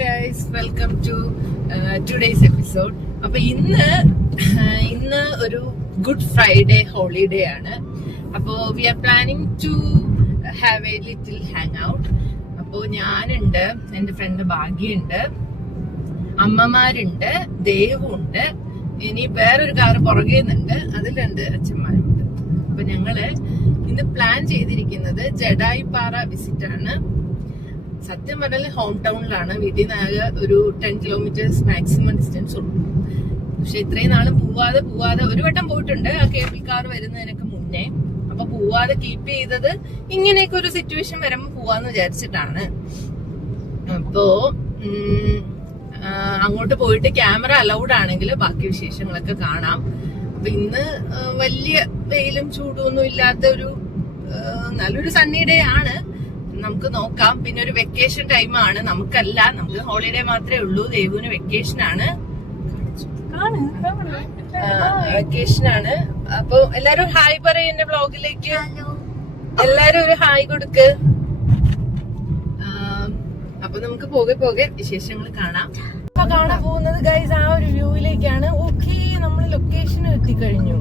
Guys, welcome to today's episode. അപ്പൊ ഇന്ന് ഒരു ഗുഡ് ഫ്രൈഡേ ഹോളിഡേ ആണ്. അപ്പോ we are planning to have a little hang out. അപ്പോ ഞാനുണ്ട്, എന്റെ ഫ്രണ്ട് ഭാഗ്യുണ്ട്, അമ്മമാരുണ്ട്, ദേവുണ്ട്, ഇനി വേറൊരു കാറ് പുറകേന്നുണ്ട്, അതിൽ 2 അച്ഛന്മാരുണ്ട്. അപ്പൊ ഞങ്ങള് ഇന്ന് പ്ലാൻ ചെയ്തിരിക്കുന്നത് ജഡായിപ്പാറ വിസിറ്റ് ആണ്. സത്യം പറഞ്ഞാൽ ഹോം ടൗണിലാണ്. വീട്ടിൽ നിന്ന് ഒരു 10 കിലോമീറ്റേഴ്സ് മാക്സിമം ഡിസ്റ്റൻസ് ഉള്ളൂ. പക്ഷെ ഇത്രയും നാളും പോവാതെ ഒരു വട്ടം പോയിട്ടുണ്ട്, ആ കേബിൾ കാർ വരുന്നതിനൊക്കെ മുന്നേ. അപ്പൊ പോവാതെ കീപ്പ് ചെയ്തത് ഇങ്ങനെയൊക്കെ ഒരു സിറ്റുവേഷൻ വരുമ്പോ പോവാന്ന് വിചാരിച്ചിട്ടാണ്. അപ്പോ അങ്ങോട്ട് പോയിട്ട് ക്യാമറ അലൗഡ് ആണെങ്കിൽ ബാക്കി വിശേഷങ്ങളൊക്കെ കാണാം. അപ്പൊ ഇന്ന് വലിയ വെയിലും ചൂടും ഒന്നും ഇല്ലാത്ത ഒരു നല്ലൊരു സണ്ണി ഡേ ആണ്. നമുക്ക് നോക്കാം. പിന്നെ ഒരു വെക്കേഷൻ ടൈമാണ്. നമുക്ക് ഹോളിഡേ മാത്രമേ ഉള്ളൂ. ദേവുവിന് വെക്കേഷൻ ആണ്. അപ്പൊ എല്ലാരും ഹായ് പറയും എന്റെ വ്ളോഗിലേക്ക്. എല്ലാരും ഒരു ഹായ് കൊടുക്ക്. അപ്പൊ നമുക്ക് പോകെ വിശേഷങ്ങൾ കാണാം. അപ്പൊ കാണാൻ പോകുന്നത് ഗൈസ് ആ ഒരു വ്യൂവിലേക്കാണ്. ഓക്കെ, നമ്മൾ ലൊക്കേഷൻ എത്തിക്കഴിഞ്ഞു.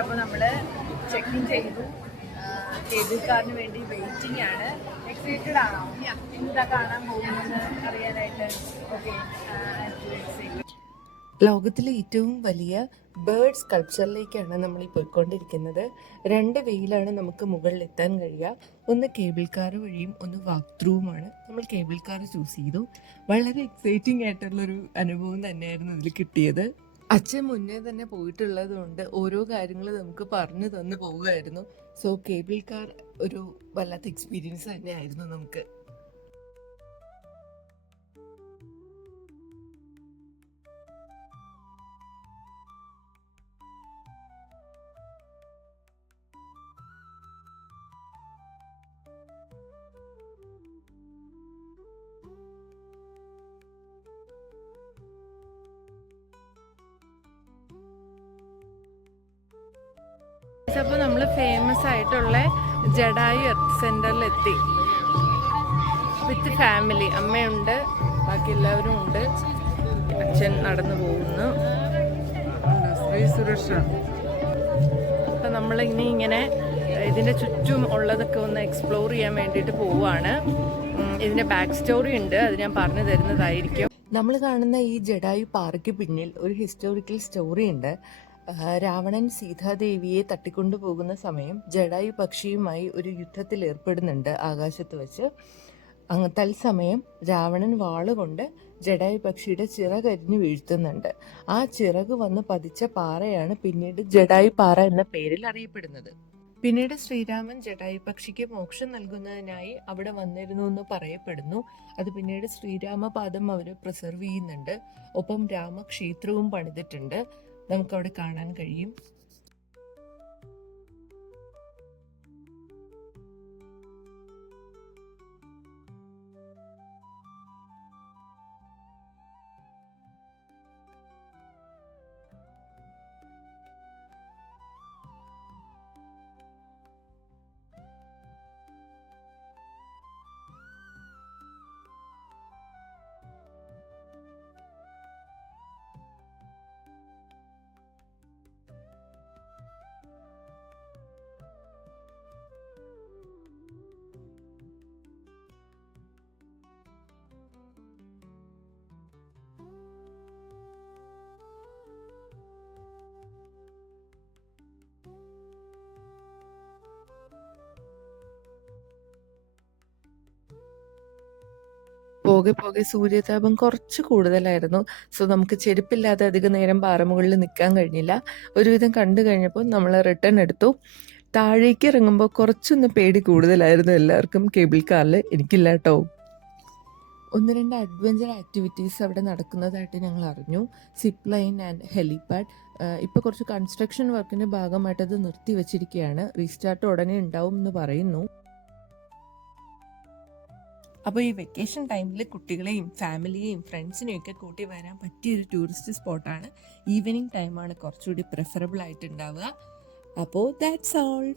അപ്പൊ നമ്മള് ചെക്ക് ഇൻ ചെയ്തു. കേബിൾ കാറിന് വേണ്ടി വെയിറ്റിംഗ് ആണ്. എക്സൈറ്റഡ് ആണോ? എന്താ കാണാൻ പോകുന്നത് അറിയാനായിട്ട്? ഓക്കെ, ലോകത്തിലെ ഏറ്റവും വലിയ ബേർഡ് സ്കൾപ്ചറിലേക്കാണ് നമ്മൾ ഈ പോയിക്കൊണ്ടിരിക്കുന്നത്. 2 വേയിലാണ് നമുക്ക് മുകളിൽ എത്താൻ കഴിയുക. ഒന്ന് കേബിൾ കാർ വഴിയും ഒന്ന് വാക്ക് ത്രൂവുമാണ്. നമ്മൾ കേബിൾ കാർ ചൂസ് ചെയ്തു. വളരെ എക്സൈറ്റിംഗ് ആയിട്ടുള്ളൊരു അനുഭവം തന്നെയായിരുന്നു ഇതിൽ കിട്ടിയത്. അച്ഛൻ മുന്നേ തന്നെ പോയിട്ടുള്ളത് കൊണ്ട് ഓരോ കാര്യങ്ങൾ നമുക്ക് പറഞ്ഞു തന്നു പോവുകയായിരുന്നു. സോ കേബിൾ കാർ ഒരു വല്ലാത്ത എക്സ്പീരിയൻസ് തന്നെയായിരുന്നു നമുക്ക്. അപ്പോൾ നമ്മൾ ഫേമസ് ആയിട്ടുള്ള ജഡായു എർത്ത് സെന്ററിലെത്തി. With family. അമ്മയുണ്ട്, ബാക്കി എല്ലാവരും ഉണ്ട്. അച്ഛൻ നടന്നു പോകുന്നു. അപ്പം നമ്മൾ ഇങ്ങനെ ഇതിൻ്റെ ചുറ്റും ഉള്ളതൊക്കെ ഒന്ന് എക്സ്പ്ലോർ ചെയ്യാൻ വേണ്ടിയിട്ട് പോവുകയാണ്. ഇതിൻ്റെ ബാക്ക് സ്റ്റോറി ഉണ്ട്, അത് ഞാൻ പറഞ്ഞു തരുന്നതായിരിക്കും. നമ്മൾ കാണുന്ന ഈ ജഡായു പാറയ്ക്ക് പിന്നിൽ ഒരു ഹിസ്റ്റോറിക്കൽ സ്റ്റോറി ഉണ്ട്. രാവണൻ സീതാദേവിയെ തട്ടിക്കൊണ്ടു പോകുന്ന സമയം ജഡായു പക്ഷിയുമായി ഒരു യുദ്ധത്തിൽ ഏർപ്പെടുന്നുണ്ട് ആകാശത്ത് വെച്ച്. തത്സമയം രാവണൻ വാളുകൊണ്ട് ജഡായു പക്ഷിയുടെ ചിറകരിഞ്ഞു വീഴ്ത്തുന്നുണ്ട്. ആ ചിറക് വന്ന് പതിച്ച പാറയാണ് പിന്നീട് ജഡായു പാറ എന്ന പേരിൽ അറിയപ്പെടുന്നത്. പിന്നീട് ശ്രീരാമൻ ജഡായു പക്ഷിക്ക് മോക്ഷം നൽകുന്നതിനായി അവിടെ വന്നിരുന്നു എന്ന് പറയപ്പെടുന്നു. അത് പിന്നീട് ശ്രീരാമപാദം അവർ പ്രിസർവ് ചെയ്യുന്നുണ്ട്. ഒപ്പം രാമക്ഷേത്രവും പണിതിട്ടുണ്ട്, നമുക്കവിടെ കാണാൻ കഴിയും. പോകെ സൂര്യതാപം കുറച്ച് കൂടുതലായിരുന്നു. സോ നമുക്ക് ചെരുപ്പില്ലാതെ അധികം നേരം പാറമുകളിൽ നിൽക്കാൻ കഴിഞ്ഞില്ല. ഒരുവിധം കണ്ടു കഴിഞ്ഞപ്പോൾ നമ്മൾ റിട്ടേൺ എടുത്തു. താഴേക്ക് ഇറങ്ങുമ്പോൾ കുറച്ചൊന്ന് പേടി കൂടുതലായിരുന്നു എല്ലാവർക്കും കേബിൾ കാറിൽ. എനിക്കില്ല കേട്ടോ. 1-2 അഡ്വഞ്ചർ ആക്ടിവിറ്റീസ് അവിടെ നടക്കുന്നതായിട്ട് ഞങ്ങൾ അറിഞ്ഞു. Zip line and helipad. ഇപ്പോൾ കുറച്ച് കൺസ്ട്രക്ഷൻ വർക്കിൻ്റെ ഭാഗമായിട്ട് അത് നിർത്തി വച്ചിരിക്കുകയാണ്. റീസ്റ്റാർട്ട് ഉടനെ ഉണ്ടാവും എന്ന് പറയുന്നു. അപ്പോൾ ഈ വെക്കേഷൻ ടൈമിൽ കുട്ടികളെയും ഫാമിലിയെയും ഫ്രണ്ട്സിനെയും ഒക്കെ കൂട്ടി വരാൻ പറ്റിയൊരു ടൂറിസ്റ്റ് സ്പോട്ടാണ്. ഈവനിങ് ടൈമാണ് കുറച്ചുകൂടി പ്രിഫറബിൾ ആയിട്ടുണ്ടാവുക. അപ്പോൾ ദാറ്റ്സ് ഓൾ.